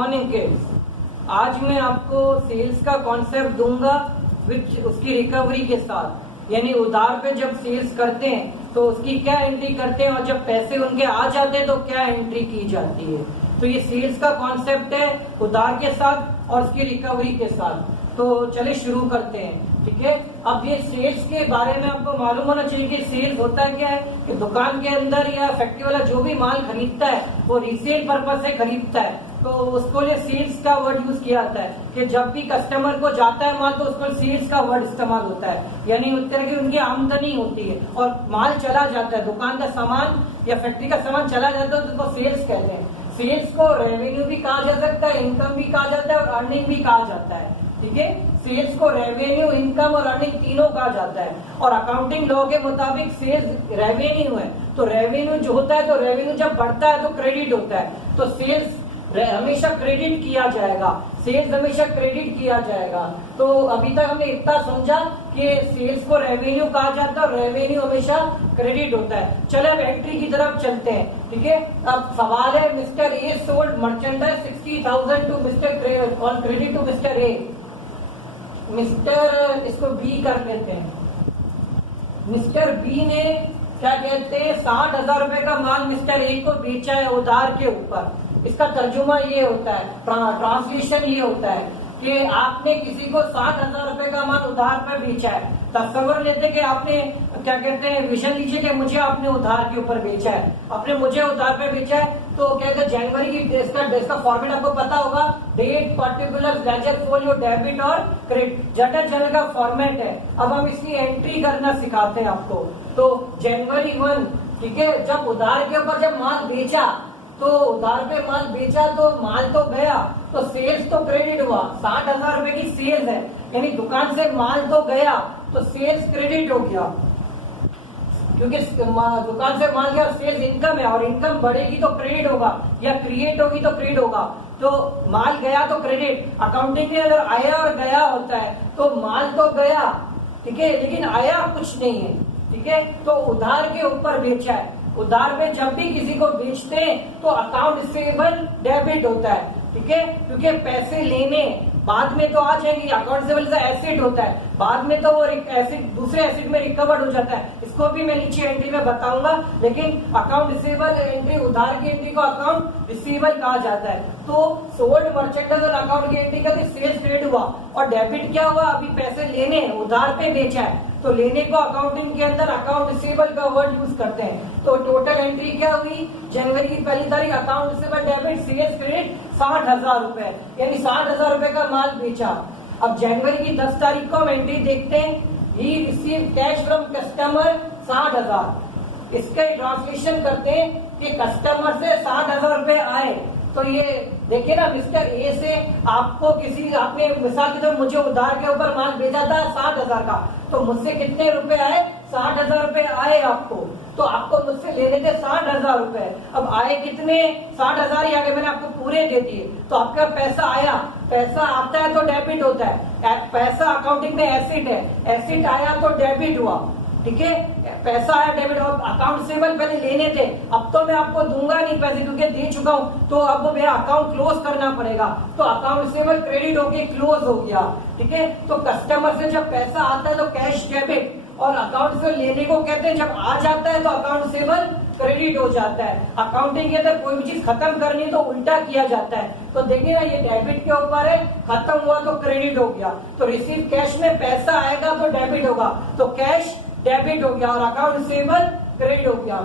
Morning kids. आज मैं आपको सेल्स का कॉन्सेप्ट दूंगा विद उसकी रिकवरी के साथ, यानी उधार पे जब सेल्स करते हैं तो उसकी क्या एंट्री करते हैं और जब पैसे उनके आ जाते हैं तो क्या एंट्री की जाती है। तो ये सेल्स का कॉन्सेप्ट है उधार के साथ और उसकी रिकवरी के साथ। तो चलिए शुरू करते हैं, ठीक है। अब ये सेल्स के बारे में आपको मालूम होना चाहिए कि सेल्स होता है क्या है कि दुकान के अंदर या फैक्ट्री वाला जो भी माल खरीदता है वो रीसेल पर्पज से खरीदता है, तो उसको लिए सेल्स का वर्ड यूज किया जाता है कि जब भी कस्टमर को जाता है माल तो उसको सेल्स का वर्ड इस्तेमाल होता है, यानी उस तरह की उनकी आमदनी होती है और माल चला जाता है, दुकान का सामान या फैक्ट्री का सामान चला जाता है तो उसको सेल्स कहते हैं। सेल्स को रेवेन्यू भी कहा जा सकता है, इनकम भी कहा जाता है और अर्निंग भी कहा जाता है, ठीक है। सेल्स को रेवेन्यू, इनकम और अर्निंग तीनों कहा जाता है और अकाउंटिंग लॉ के मुताबिक सेल्स रेवेन्यू है, तो रेवेन्यू जो होता है तो रेवेन्यू जब बढ़ता है तो क्रेडिट होता है, तो सेल्स हमेशा क्रेडिट किया जाएगा, सेल्स हमेशा क्रेडिट किया जाएगा। तो अभी तक हमने इतना समझा कि सेल्स को रेवेन्यू कहा जाता है और रेवेन्यू हमेशा क्रेडिट होता है। चले अब एंट्री की तरफ चलते हैं, ठीक है। अब सवाल है, mister A sold merchandise 60,000 to mister on credit to mister A. Mister, इसको बी कर लेते हैं। मिस्टर बी ने क्या कहते हैं 60,000 रुपए का माल मिस्टर ए को बेचा है उधार के ऊपर। इसका तर्जुमा ये होता है, ट्रांसलेशन ये होता है कि आपने किसी को 60,000 रुपए का माल उधार पर बेचा है। तस्वर लेते कि आपने क्या कहते हैं, विजन लीजिए कि मुझे आपने उधार के ऊपर बेचा है, आपने मुझे उधार पे बेचा है, तो कहते हैं जनवरी की इसका फॉर्मेट आपको पता होगा, date, particular, ledger, folio, debit और क्रेडिट, जटर जनरल का फॉर्मेट है। अब हम इसकी एंट्री करना सिखाते हैं आपको। तो जनवरी 1, ठीक है, जब उधार के ऊपर जब माल बेचा तो उधार पे माल बेचा तो माल तो गया तो सेल्स तो क्रेडिट हुआ, 60,000 रुपए की सेल्स है, यानी दुकान से माल तो गया तो सेल्स क्रेडिट हो गया, क्योंकि दुकान से माल गया, सेल्स इनकम है और इनकम बढ़ेगी तो क्रेडिट होगा या क्रिएट होगी तो क्रेडिट होगा। तो माल गया तो क्रेडिट, अकाउंटिंग में अगर आया और गया होता है तो माल तो गया, ठीक है, लेकिन आया कुछ नहीं है, ठीक है। तो उधार के ऊपर बेचा है, उधार में जब भी किसी को बेचते हैं तो अकाउंट रिसीवेबल डेबिट होता है, ठीक है, क्योंकि पैसे लेने बाद में तो आ जाएंगे, अकाउंट रिसीवेबल एसेट होता है, बाद में तो वो एसेट दूसरे एसेट में रिकवर्ड हो जाता है, इसको भी मैं नीचे एंट्री में बताऊंगा। लेकिन अकाउंट रिसीवेबल एंट्री, उधार की एंट्री को अकाउंट रिसीवेबल कहा जाता है। तो सोल्ड मर्चेंडाइज और अकाउंट की एंट्री करते सेल्स क्रेडिट हुआ और डेबिट क्या हुआ, अभी पैसे लेने, उधार पे बेचा है तो लेने को अकाउंटिंग के अंदर अकाउंट रिसीवेबल का वर्ड यूज करते हैं। तो टोटल एंट्री क्या हुई, जनवरी की 1 तारीख account receivable debit sales credit 60,000 रुपए, यानी 60,000 रुपए का माल बेचा। अब जनवरी की 10 तारीख को हम एंट्री देखते हैं, ही रिसीव कैश फ्रॉम कस्टमर 60,000। इसका ट्रांसलेशन करते हैं कि कस्टमर से 60,000 रुपए आए, तो ये देखिए ना, मिस्टर ए से आपको किसी, आपने मिसाल के तौर मुझे उधार के ऊपर माल भेजा था 60,000 का, तो मुझसे कितने रुपए आए, 60,000 रुपए आए आपको, तो आपको मुझसे लेने थे 60,000 रुपए। अब आए कितने, 60,000 ही आ गए, मैंने आपको पूरे दे दिए, तो आपका पैसा आया, पैसा आता है तो डेबिट होता है, पैसा अकाउंटिंग में एसेट है, एसेट आया तो डेबिट हुआ, ठीक है, पैसा आया डेबिट। और अकाउंट रिसीवेबल पहले लेने थे, अब तो मैं आपको दूंगा नहीं पैसे क्योंकि दे चुका हूं, तो अब मेरा अकाउंट क्लोज करना पड़ेगा, तो अकाउंट रिसीवेबल क्रेडिट होके क्लोज हो गया, ठीक है। तो कस्टमर से जब पैसा आता है तो कैश डेबिट, और अकाउंट से लेने को कहते हैं जब आ जाता है तो अकाउंट रिसीवेबल क्रेडिट हो जाता है। अकाउंटिंग के अंदर कोई भी चीज खत्म करनी है तो उल्टा किया जाता है, तो देखिए ना, ये डेबिट के ऊपर है, खत्म हुआ तो क्रेडिट हो गया, तो रिसीव कैश में पैसा आएगा तो डेबिट होगा, तो कैश डेबिट हो गया और अकाउंट रिसीवेबल क्रेडिट हो गया।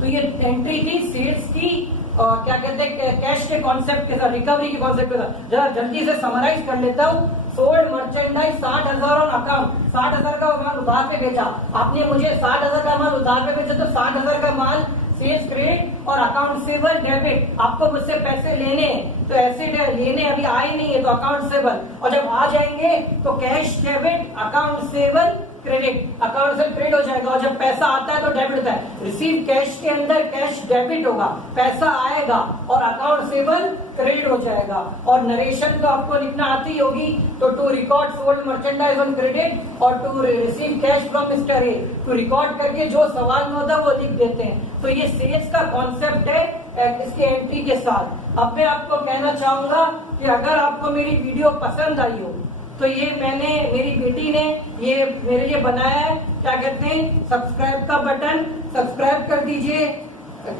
तो ये एंट्री थी सेल्स की, और क्या कहते हैं कैश के कॉन्सेप्ट के साथ, रिकवरी के कॉन्सेप्ट के साथ। जरा जल्दी से समराइज कर लेता हूँ। सोल्ड मर्चेंडाइज 60,000 ऑन अकाउंट, 60,000 का माल उधार पे बेचा, आपने मुझे 60,000 का माल उधार पे बेचा, तो 60,000 का माल सेल्स क्रेडिट और अकाउंट रिसीवेबल डेबिट, आपको मुझसे पैसे लेने तो एसेट लेने अभी आए नहीं है तो अकाउंट रिसीवेबल, और जब आ जाएंगे तो cash debit, account receivable credit, account से क्रेडिट हो जाएगा और जब पैसा आता है तो डेबिट होता है। रिसीव कैश के अंदर कैश डेबिट होगा, पैसा आएगा और अकाउंट सेबल क्रेडिट हो जाएगा। और नरेशन तो आपको लिखना आती होगी, तो to record sold merchandise on credit और to receive cash from mister A, to record करके जो सवाल में होता है वो लिख देते हैं। तो ये सेल्स का कॉन्सेप्ट है इसके एंट्री के साथ। अब मैं आपको कहना चाहूंगा कि अगर आपको मेरी वीडियो पसंद आई हो तो ये मैंने, मेरी बेटी ने ये मेरे लिए बनाया है, क्या कहते हैं, सब्सक्राइब का बटन, सब्सक्राइब कर दीजिए,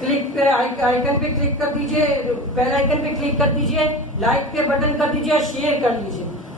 क्लिक पे आइकन पे क्लिक कर दीजिए, बेल आइकन पे क्लिक कर दीजिए, लाइक के बटन कर दीजिए, शेयर कर लीजिए।